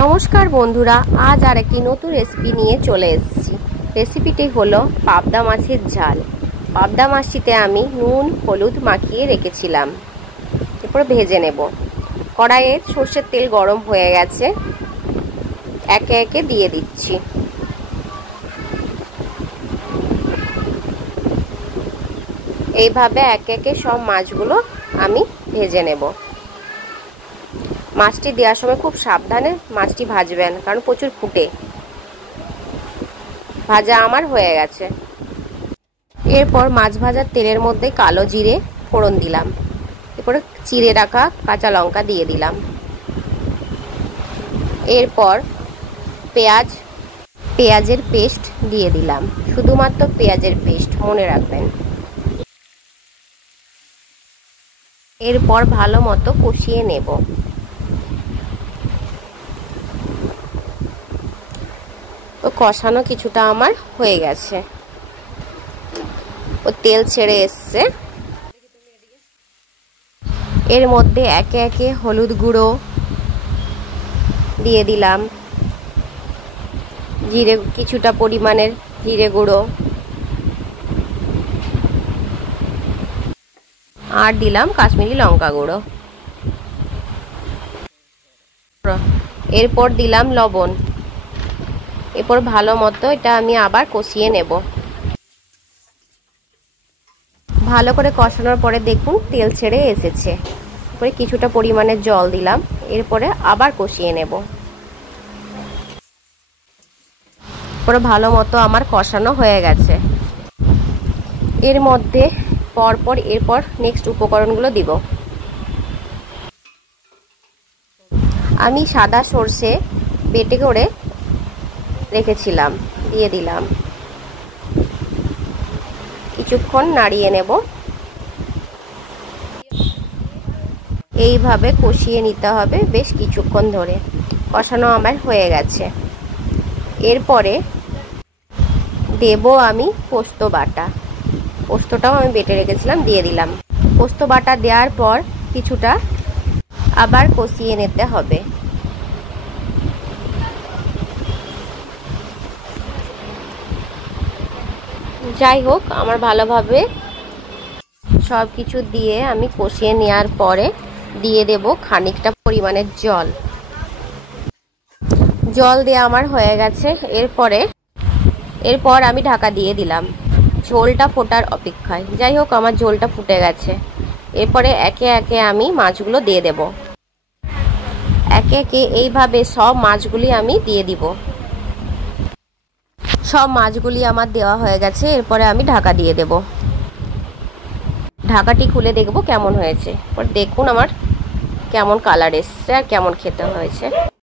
নমস্কার বন্ধুরা, আজ আর একটি নতুন রেসিপি নিয়ে চলে এসেছি। রেসিপিটি হলো পাবদা মাছের ঝাল। পাবদা মাছটিতে আমি নুন হলুদ মাখিয়ে রেখেছিলাম, এরপর ভেজে নেব। কড়াইয়ে সর্ষের তেল গরম হয়ে গেছে, একে একে দিয়ে দিচ্ছি। এইভাবে একে একে সব মাছগুলো আমি ভেজে নেব। মাছটি দেওয়ার সময় খুব সাবধানে মাছটি ভাজবেন, কারণ প্রচুর ফুটে। ভাজা আমার হয়ে গেছে। এরপর মাছ ভাজার তেলের মধ্যে কালো জিরে ফোড়ন দিলাম, এরপরে চিড়ে রাখা কাঁচা লঙ্কা দিয়ে দিলাম। এরপর পেঁয়াজের পেস্ট দিয়ে দিলাম, শুধুমাত্র পেঁয়াজের পেস্ট, মনে রাখবেন। এরপর ভালো মতো কষিয়ে নেব। তো কষানো কিছুটা আমার হয়ে গেছে, ও তেল ছেড়ে এসছে। এর মধ্যে একে একে হলুদ গুঁড়ো দিয়ে দিলাম, কিছুটা পরিমাণের জিরে গুঁড়ো, আর দিলাম কাশ্মীরি লঙ্কা গুঁড়ো। এরপর দিলাম লবণ। এরপর ভালো মতো এটা আমি আবার কষিয়ে নেব। ভালো করে কষানোর পরে দেখুন তেল ছেড়ে এসেছে। এরপরে কিছুটা পরিমাণে জল দিলাম, এরপরে আবার কষিয়ে নেব। এরপরে ভালো মতো আমার কষানো হয়ে গেছে। এর মধ্যে এরপর নেক্সট উপকরণগুলো দিব। আমি সাদা সর্ষে বেটে করে রেখেছিলাম, দিয়ে দিলাম। কিছুক্ষণ নাড়িয়ে নেব। এইভাবে কষিয়ে নিতে হবে বেশ কিছুক্ষণ ধরে। কষানো আমার হয়ে গেছে। এরপরে দেব আমি পোস্ত বাটা। পোস্তটাও আমি বেটে রেখেছিলাম, দিয়ে দিলাম। পোস্ত বাটা দেওয়ার পর কিছুটা আবার কষিয়ে নিতে হবে। যাই হোক, আমার ভালোভাবে সব কিছু দিয়ে আমি কষিয়ে নেওয়ার পরে দিয়ে দেব খানিকটা পরিমাণের জল। জল দেওয়া আমার হয়ে গেছে। এরপর আমি ঢাকা দিয়ে দিলাম ঝোলটা ফোটার অপেক্ষায়। যাই হোক, আমার ঝোলটা ফুটে গেছে। এরপরে একে একে আমি মাছগুলো দিয়ে দেব। একে একে এইভাবে সব মাছগুলি আমি দিয়ে দিব। সব মাছগুলি আমার দেওয়া হয়ে গেছে। এরপরে আমি ঢাকা দিয়ে দেব। ঢাকাটি খুলে দেখব কেমন হয়েছে। দেখুন আমার কেমন কালার এসছে আর কেমন খেতে হয়েছে।